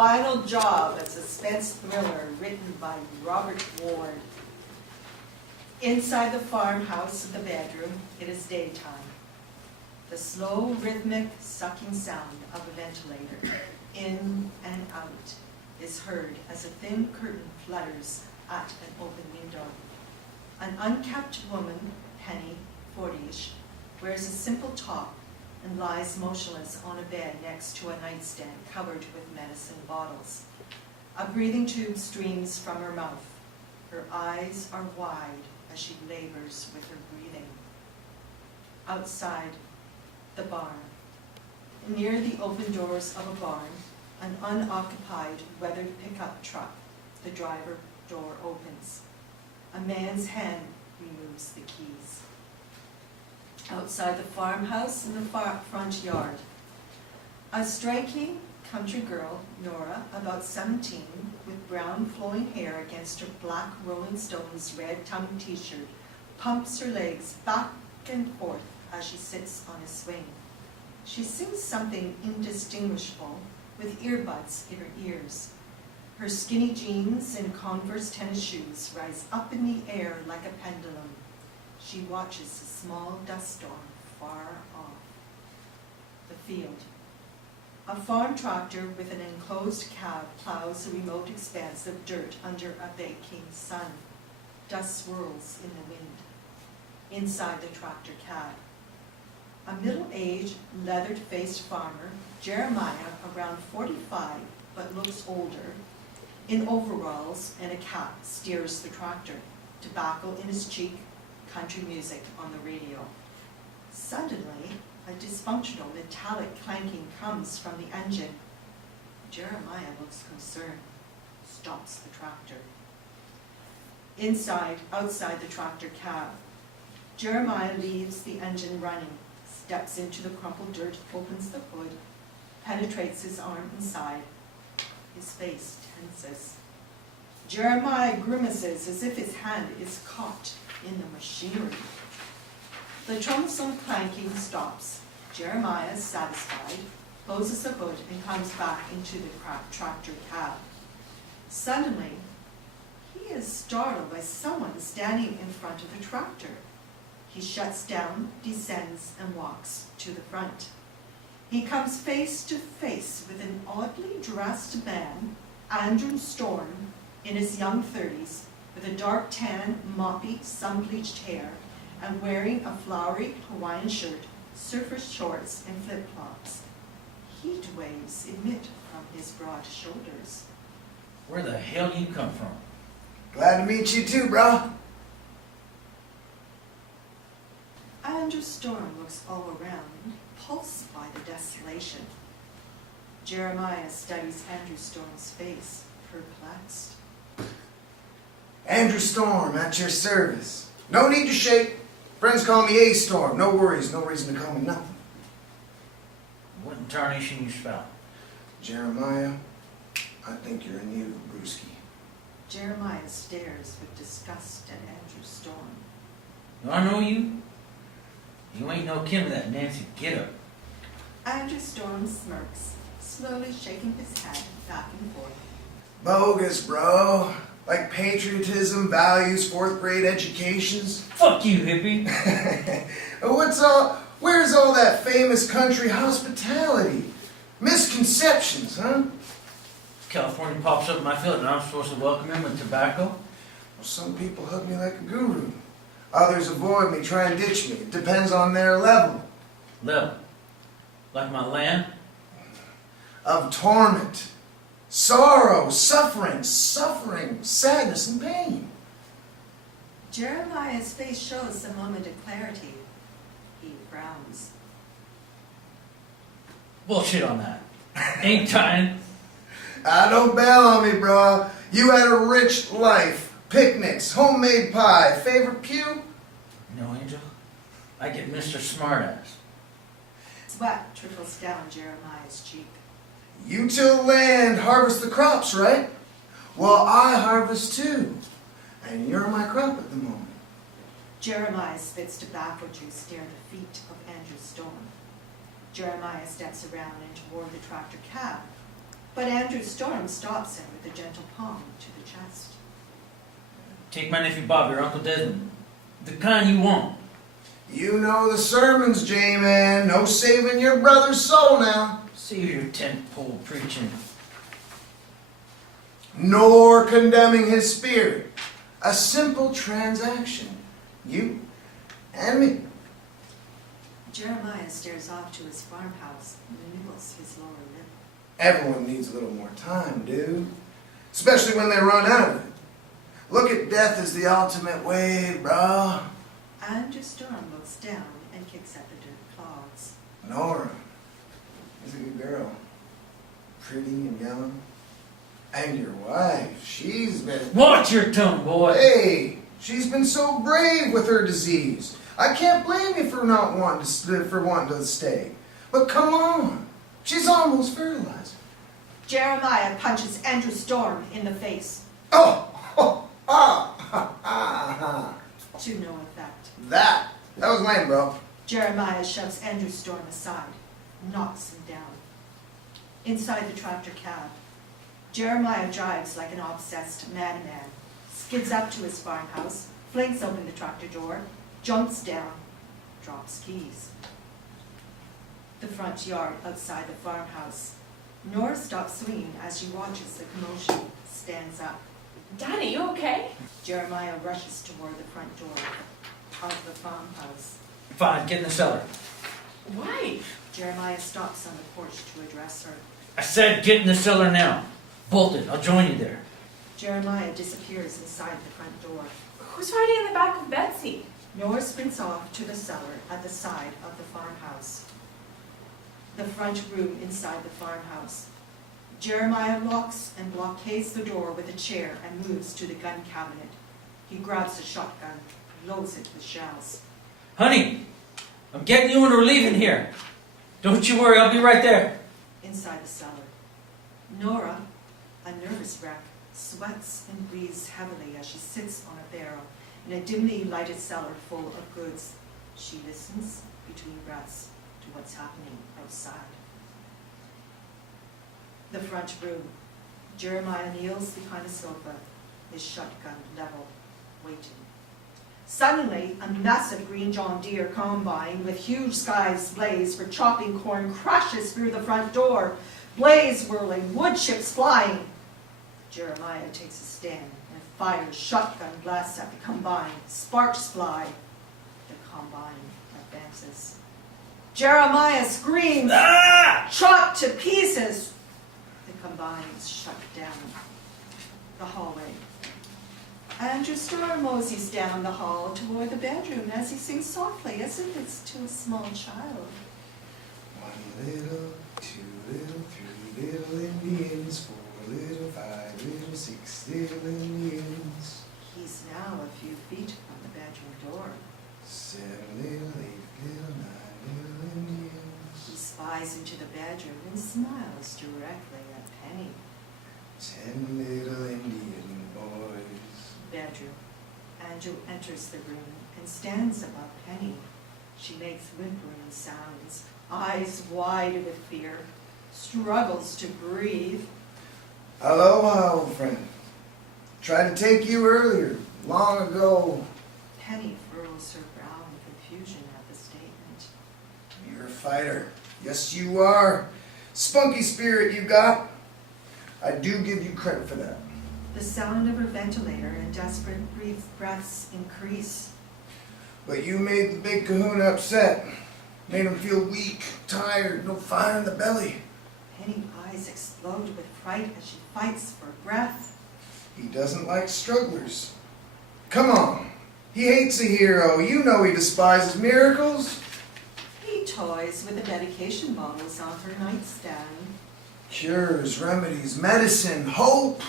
final job, a suspense thriller written by Robert Ward. Inside the farmhouse in the bedroom, it is daytime. The slow, rhythmic, sucking sound of a ventilator, in and out, is heard as a thin curtain flutters at an open window. An unkept woman, Penny, 40-ish, wears a simple top and lies motionless on a bed next to a nightstand covered with medicine bottles. A breathing tube streams from her mouth. Her eyes are wide as she labors with her breathing. Outside, the barn. Near the open doors of a barn, an unoccupied, weathered pickup truck. The driver door opens. A man's hand removes the keys. Outside the farmhouse in the front yard, a striking country girl, Nora, about 17, with brown flowing hair against her black Rolling Stones red tongue t-shirt, pumps her legs back and forth as she sits on a swing. She sings something indistinguishable with earbuds in her ears. Her skinny jeans and Converse tennis shoes rise up in the air like a pendulum. She watches a small dust storm far off. The field. A farm tractor with an enclosed cab plows a remote expanse of dirt under a baking sun. Dust swirls in the wind. Inside the tractor cab, a middle-aged, leathered-faced farmer, Jeremiah, around 45, but looks older, in overalls and a cap, steers the tractor, tobacco in his cheek, country music on the radio. Suddenly, a dysfunctional metallic clanking comes from the engine. Jeremiah looks concerned, stops the tractor. Outside the tractor cab, Jeremiah leaves the engine running, steps into the crumpled dirt, opens the hood, penetrates his arm inside. His face tenses. Jeremiah grimaces as if his hand is caught in the machinery. The troublesome clanking stops. Jeremiah, satisfied, closes the hood and comes back into the tractor cab. Suddenly, he is startled by someone standing in front of the tractor. He shuts down, descends, and walks to the front. He comes face to face with an oddly dressed man, Andrew Storm, in his young 30s, with a dark tan, moppy, sun-bleached hair, and wearing a flowery Hawaiian shirt, surfer shorts, and flip-flops. Heat waves emit from his broad shoulders. Where the hell do you come from? Glad to meet you too, bro. Andrew Storm looks all around, pulsed by the desolation. Jeremiah studies Andrew Storm's face, perplexed. Andrew Storm, at your service. No need to shake. Friends call me A Storm. No worries, no reason to call me nothing. What in tarnation you spout? Jeremiah, I think you're in need of a brewski. Jeremiah stares with disgust at Andrew Storm. Do I know you? You ain't no kin to that Nancy getup. Andrew Storm smirks, slowly shaking his head back and forth. Bogus, bro. Like patriotism, values, fourth grade educations. Fuck you, hippie. Where's all that famous country hospitality? Misconceptions, huh? California pops up in my field and I'm supposed to welcome him with tobacco? Well, some people hug me like a guru. Others avoid me, try and ditch me. It depends on their level. Level? Like my land? Of torment. Sorrow, suffering, sadness, and pain. Jeremiah's face shows a moment of clarity. He frowns. Bullshit on that. Ain't time. Don't bail on me, bro. You had a rich life. Picnics, homemade pie, favorite pew? No, Angel. I get Mr. Smartass. Sweat trickles down Jeremiah's cheek. You till land, harvest the crops, right? Well, I harvest too. And you're my crop at the moment. Jeremiah spits tobacco juice near the feet of Andrew Storm. Jeremiah steps around and toward the tractor cab. But Andrew Storm stops him with a gentle palm to the chest. Take my nephew Bob, your Uncle Desmond. The kind you want. You know the sermons, J-Man. No saving your brother's soul now. Save your tent-pole preaching. Nor condemning his spirit. A simple transaction. You and me. Jeremiah stares off to his farmhouse and nibbles his lower lip. Everyone needs a little more time, dude. Especially when they run out of it. Look at death as the ultimate way, bro. Andrew Storm looks down and kicks at the dirt clods. Nora is a good girl. Pretty and young. And your wife, she's been... Watch your tongue, boy! Hey, she's been so brave with her disease. I can't blame you for not wanting to stay. But come on, she's almost fertilized. Jeremiah punches Andrew Storm in the face. To no effect. That was lame, bro. Jeremiah shoves Andrew Storm aside, knocks him down. Inside the tractor cab, Jeremiah drives like an obsessed madman, skids up to his farmhouse, flings open the tractor door, jumps down, drops keys. The front yard outside the farmhouse. Nora stops swinging as she watches the commotion, stands up. Daddy, you okay? Jeremiah rushes toward the front door of the farmhouse. Fine, get in the cellar. Why? Jeremiah stops on the porch to address her. I said get in the cellar now. Bolt it, I'll join you there. Jeremiah disappears inside the front door. Who's riding in the back of Betsy? Nora sprints off to the cellar at the side of the farmhouse. The front room inside the farmhouse. Jeremiah locks and blockades the door with a chair and moves to the gun cabinet. He grabs a shotgun, loads it with shells. Honey, I'm getting you when we're leaving here. Don't you worry, I'll be right there. Inside the cellar, Nora, a nervous wreck, sweats and breathes heavily as she sits on a barrel in a dimly lighted cellar full of goods. She listens between breaths to what's happening outside. The front room. Jeremiah kneels behind a sofa, his shotgun level, waiting. Suddenly, a massive green John Deere combine with huge skies blaze for chopping corn crashes through the front door, blaze whirling, wood chips flying. Jeremiah takes a stand and fires shotgun blasts at the combine. Sparks fly. The combine advances. Jeremiah screams, Ah! chopped to pieces. The combine is shut down. The hallway. Andrew Storm moseys down the hall toward the bedroom as he sings softly as if it's to a small child. 1 little, 2 little, 3 little Indians, 4 little, 5 little, 6 little Indians. He's now a few feet from the bedroom door. 7 little, 8 little, 9 little Indians. He spies into the bedroom and smiles directly at Penny. 10 little Indian boys. Bedroom. Andrew enters the room and stands above Penny. She makes whimpering sounds, eyes wide with fear, struggles to breathe. Aloha, old friend. Tried to take you earlier, long ago. Penny furrows her brow in confusion at the statement. You're a fighter. Yes, you are. Spunky spirit you got. I do give you credit for that. The sound of her ventilator and desperate breaths increase. But you made the big kahuna upset. Made him feel weak, tired, no fire in the belly. Penny's eyes explode with fright as she fights for breath. He doesn't like strugglers. Come on. He hates a hero. You know he despises miracles. He toys with the medication bottles on her nightstand. Cures, remedies, medicine, hope,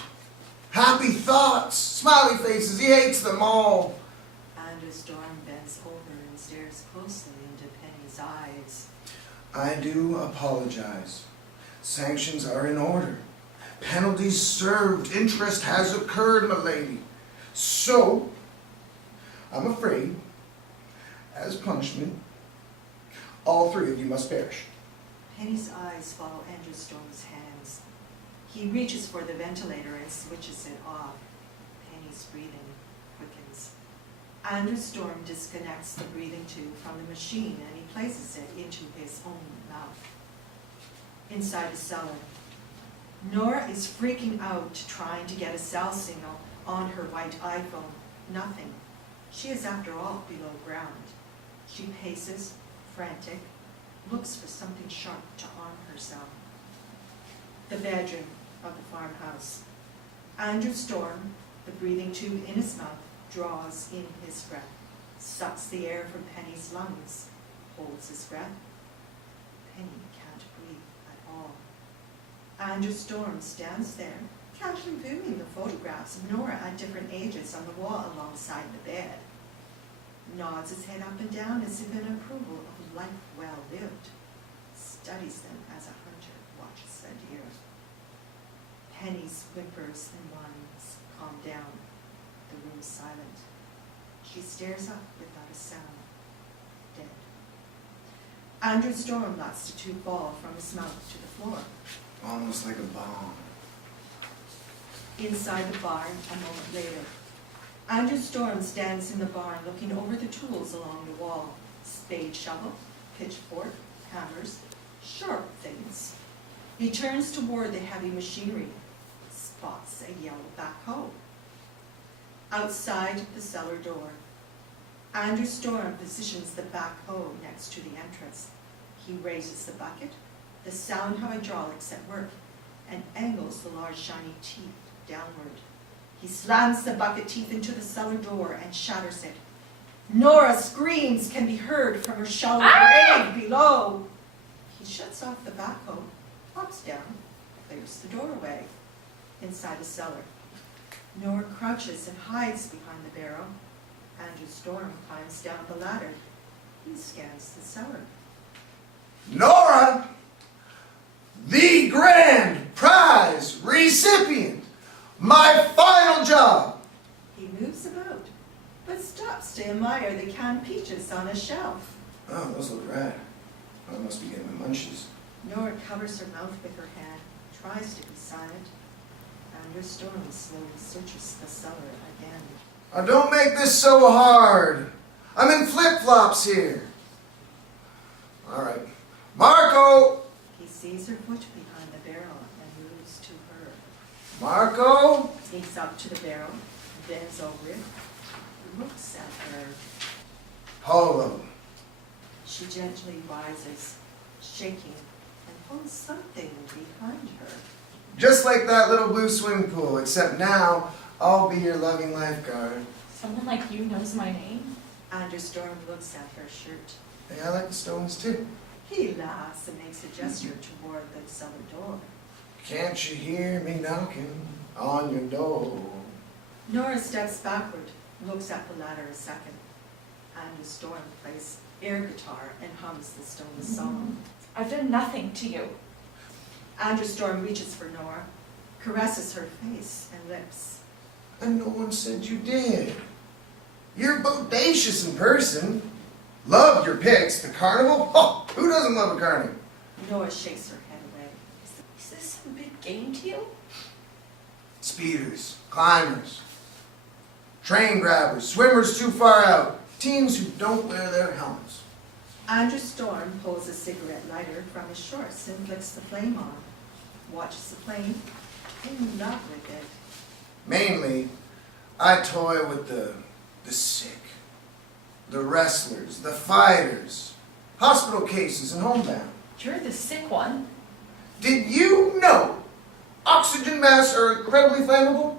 happy thoughts, smiley faces. He hates them all. Andrew Storm bends over and stares closely into Penny's eyes. I do apologize. Sanctions are in order. Penalties served. Interest has occurred, my lady. So, I'm afraid, as punishment, all 3 of you must perish. Penny's eyes follow Andrew Storm's hands. He reaches for the ventilator and switches it off. Penny's breathing quickens. Storm disconnects the breathing tube from the machine and he places it into his own mouth. Inside the cellar, Nora is freaking out, trying to get a cell signal on her white iPhone. Nothing. She is, after all, below ground. She paces, frantic, looks for something sharp to arm herself. The bedroom of the farmhouse. Storm, the breathing tube in his mouth, draws in his breath, sucks the air from Penny's lungs, holds his breath. Penny can't breathe at all. Storm stands there, casually viewing the photographs of Nora at different ages on the wall alongside the bed. Nods his head up and down as if in approval of life well lived. Studies them as a hunter watches a deer. Penny's whimpers and whines calm down. The room is silent. She stares up without a sound. Dead. Storm lets the tube fall from his mouth to the floor. Almost like a bomb. Inside the barn, a moment later, Storm stands in the barn looking over the tools along the wall. Spade, shovel, pitchfork, hammers, sharp things. He turns toward the heavy machinery, spots a yellow backhoe. Outside the cellar door, Storm positions the backhoe next to the entrance. He raises the bucket, the sound hydraulics at work, and angles the large shiny teeth downward. He slams the bucket teeth into the cellar door and shatters it. Nora's screams can be heard from her shallow grave below. He shuts off the backhoe, hops down, clears the doorway. Inside the cellar, Nora crouches and hides behind the barrel. Storm climbs down the ladder. He scans the cellar. Nora, the grand prize recipient, my final job. He moves about, but stops to admire the canned peaches on a shelf. Oh, those look rad. I must be getting the munchies. Nora covers her mouth with her hand, tries to be silent. Storm slowly searches the cellar again. Oh, don't make this so hard. I'm in flip-flops here. All right. Marco! He sees her foot behind the barrel and moves to her. Marco? Sneaks up to the barrel, bends over it, looks at her. Hello. She gently rises, shaking, and pulls something behind her. Just like that little blue swimming pool, except now I'll be your loving lifeguard. Someone like you knows my name? Storm looks at her shirt. Hey, I like the stones too. He laughs and makes a gesture toward the cellar door. Can't you hear me knocking on your door? Nora steps backward, looks at the ladder a second. Storm plays air guitar and hums the stone song. I've done nothing to you. Storm reaches for Nora, caresses her face and lips. And no one said you did. You're bodacious in person. Loved your pics. The carnival? Oh, who doesn't love a carnival? Nora shakes her head away. Is this some big game to you? Speeders, climbers, train grabbers, swimmers too far out, teens who don't wear their helmets. Storm pulls a cigarette lighter from his shorts and flicks the flame on. Watches the flame, in love with it. Mainly, I toy with the sick, the wrestlers, the fighters, hospital cases, and homebound. You're the sick one. Did you know oxygen masks are incredibly flammable?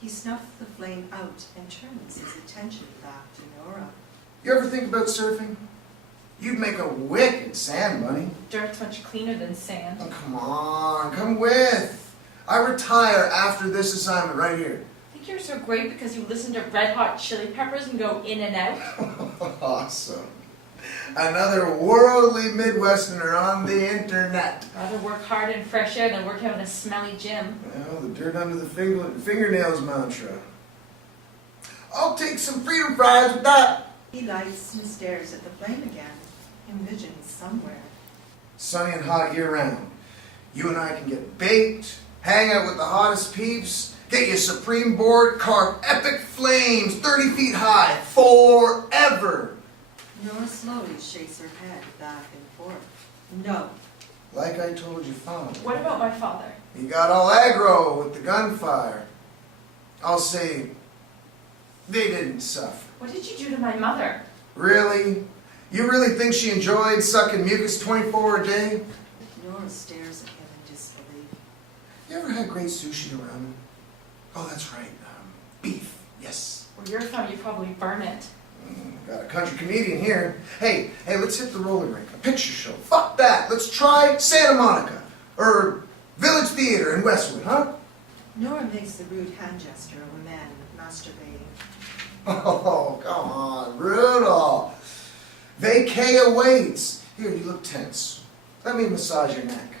He snuffs the flame out and turns his attention back to Nora. You ever think about surfing? You'd make a wicked sand bunny. Dirt's much cleaner than sand. Oh, come on, come with. I retire after this assignment right here. I think you're so great because you listen to Red Hot Chili Peppers and go in and out. Awesome. Another worldly Midwesterner on the internet. Rather work hard in fresh air than work out in a smelly gym. Well, the dirt under the fingernails mantra. I'll take some freedom fries with that. He lights and stares at the flame again, envisions somewhere. Sunny and hot year round. You and I can get baked, hang out with the hottest peeps, get you supreme board, carve epic flames 30 feet high, forever. Nora slowly shakes her head back and forth. No. Like I told you, father. What about my father? He got all aggro with the gunfire. I'll say they didn't suffer. What did you do to my mother? Really? You really think she enjoyed sucking mucus 24 a day? Nora stares at him in disbelief. You ever had great sushi around? Oh, that's right. Beef. Yes. Where you're from, you probably burn it. Got a country comedian here. Hey, let's hit the roller rink. A picture show. Fuck that. Let's try Santa Monica. Or Village Theater in Westwood, huh? Nora makes the rude hand gesture of a man masturbating. Oh, come on, brutal. Vacay awaits. Here, you look tense. Let me massage your neck.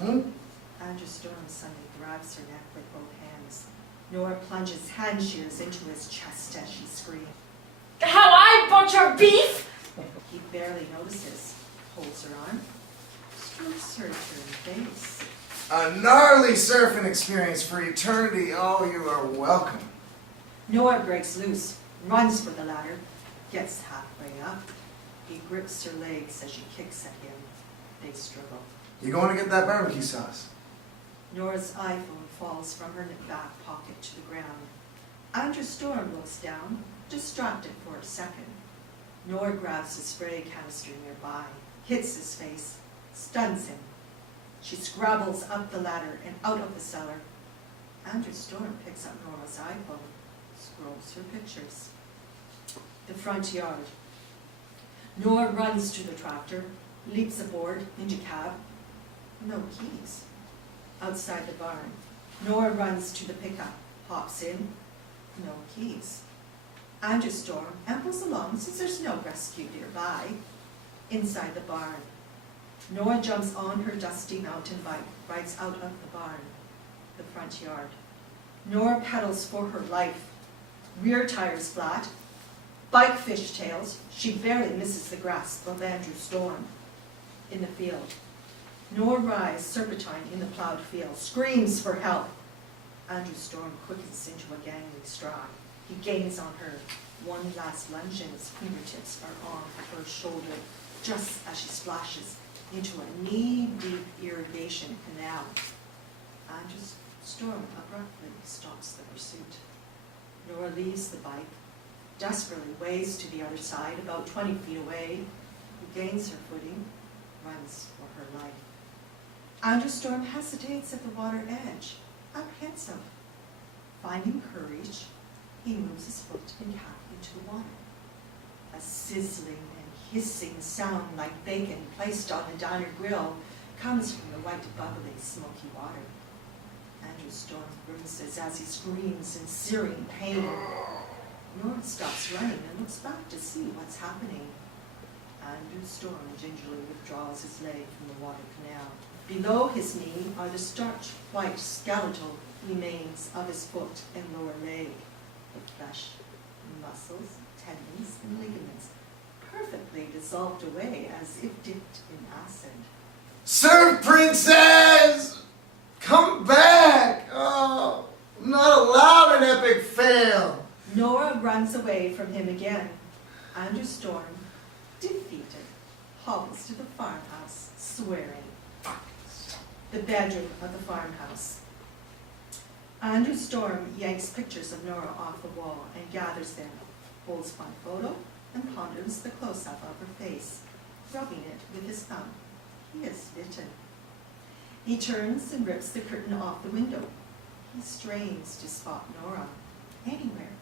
Andrew Storm suddenly grabs her neck with both hands. Nora plunges hand shears into his chest as she screams. How I butcher beef? He barely notices, holds her arm, strokes her face. A gnarly surfing experience for eternity. Oh, you are welcome. Nora breaks loose, runs for the ladder, gets halfway up. He grips her legs as she kicks at him. They struggle. You going to get that barbecue sauce? Nora's iPhone falls from her back pocket to the ground. Andrew Storm looks down, distracted for a second. Nora grabs a spray canister nearby, hits his face, stuns him. She scrabbles up the ladder and out of the cellar. Andrew Storm picks up Nora's iPhone, scrolls her pictures. The front yard. Nora runs to the tractor, leaps aboard, into cab. No keys. Outside the barn. Nora runs to the pickup, hops in. No keys. Andrew Storm ambles along since there's no rescue nearby. Inside the barn. Nora jumps on her dusty mountain bike, rides out of the barn, the front yard. Nora pedals for her life. Rear tires flat. Bike fishtails. She barely misses the grasp of Andrew Storm. In the field. Nora rides serpentine in the plowed field, screams for help. Andrew Storm quickens into a gangling stride. He gains on her. One last lunge and his fingertips are on her shoulder, just as she splashes into a knee-deep irrigation canal. Andrew Storm abruptly stops the pursuit. Nora leaves the bike, desperately wades to the other side, about 20 feet away, regains her footing, runs for her life. Andrew Storm hesitates at the water edge, apprehensive. Finding courage, he moves his foot and cap into the water. A sizzling and hissing sound like bacon placed on a diner grill comes from the white, bubbly, smoky water. Andrew Storm grimaces as he screams in searing pain. Nora stops running and looks back to see what's happening. Andrew Storm gingerly withdraws his leg from the water canal. Below his knee are the starched white skeletal remains of his foot and lower leg. The flesh, muscles, tendons, and ligaments perfectly dissolved away as if dipped in acid. Surf Princess! Come back! Oh, not allowed an epic fail! Nora runs away from him again. Andrew Storm, defeated, hobbles to the farmhouse, swearing. The bedroom of the farmhouse. Andrew Storm yanks pictures of Nora off the wall and gathers them, holds one photo, and ponders the close-up of her face, rubbing it with his thumb. He is smitten. He turns and rips the curtain off the window. He strains to spot Nora anywhere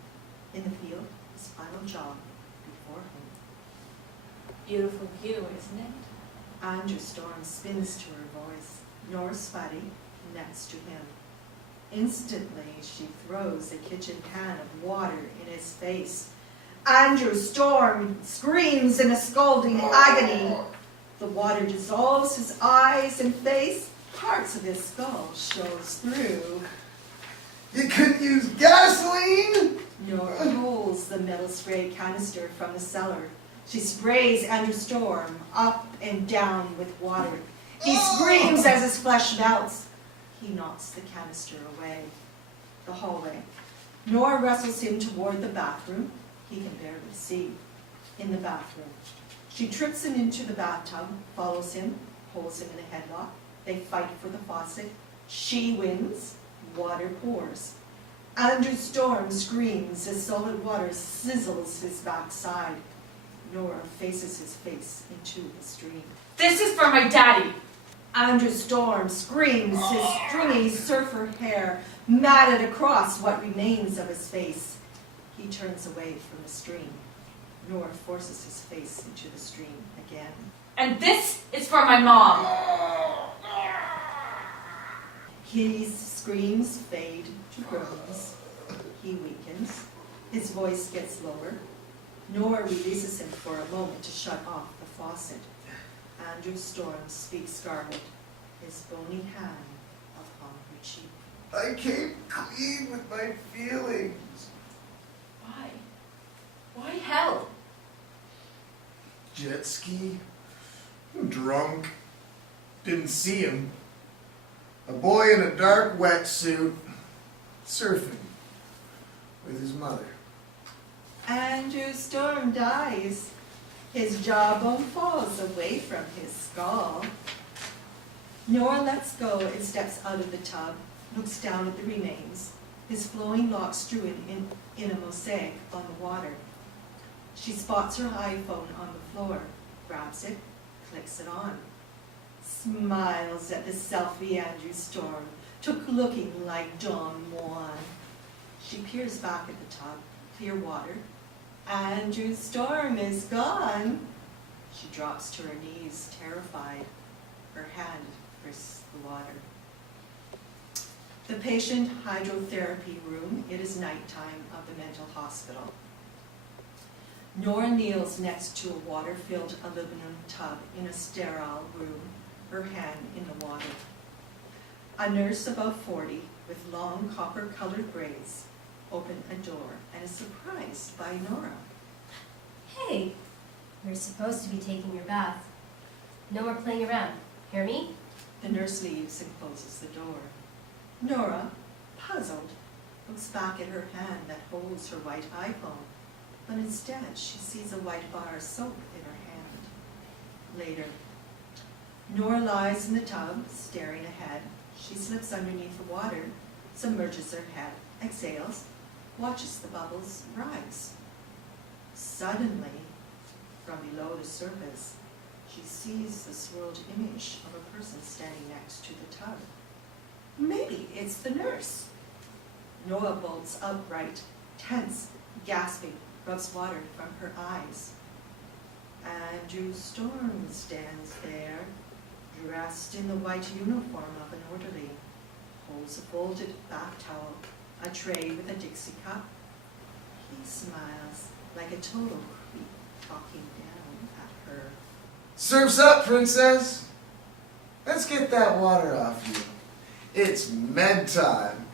in the field, his final job before him. Beautiful view, isn't it? Andrew Storm spins to her voice. Nora Spuddy next to him. Instantly, she throws a kitchen pan of water in his face. Andrew Storm screams in a scalding agony. The water dissolves his eyes and face. Parts of his skull shows through. You couldn't use gasoline? Nora pulls the metal spray canister from the cellar. She sprays Andrew Storm up and down with water. He screams as his flesh melts. He knocks the canister away. The hallway. Nora wrestles him toward the bathroom. He can barely see. In the bathroom. She trips him into the bathtub, follows him, holds him in a headlock. They fight for the faucet. She wins. Water pours. Andrew Storm screams as solid water sizzles his backside. Nora faces his face into the stream. This is for my daddy. Andrew Storm screams, his stringy surfer hair matted across what remains of his face. He turns away from the stream. Nora forces his face into the stream again. And this is for my mom. His screams fade to groans. He weakens. His voice gets lower. Nora releases him for a moment to shut off the faucet. Andrew Storm speaks scarlet, his bony hand upon her cheek. I came clean with my feelings. Why? Why hell? Jet ski. Drunk. Didn't see him. A boy in a dark wetsuit. Surfing. With his mother. Andrew Storm dies. His jawbone falls away from his skull. Nora lets go and steps out of the tub, looks down at the remains, his flowing locks strewn in a mosaic on the water. She spots her iPhone on the floor, grabs it, clicks it on, smiles at the selfie Andrew Storm took looking like Don Juan. She peers back at the tub, clear water. Andrew Storm is gone. She drops to her knees, terrified. Her hand frisks the water. The patient hydrotherapy room. It is nighttime of the mental hospital. Nora kneels next to a water-filled aluminum tub in a sterile room, her hand in the water. A nurse about 40, with long copper-colored braids, opened a door and is surprised by Nora. Hey, you're supposed to be taking your bath. No more playing around. Hear me? The nurse leaves and closes the door. Nora, puzzled, looks back at her hand that holds her white iPhone, but instead she sees a white bar of soap in her hand. Later, Nora lies in the tub, staring ahead. She slips underneath the water, submerges her head, exhales, watches the bubbles rise. Suddenly, from below the surface, she sees the swirled image of a person standing next to the tub. Maybe it's the nurse. Nora bolts upright, tense, gasping, rubs water from her eyes. Andrew Storm stands there, dressed in the white uniform of an orderly, holds a folded bath towel, a tray with a Dixie cup. He smiles like a total creep talking down at her. Surf's up, princess. Let's get that water off you. It's med time.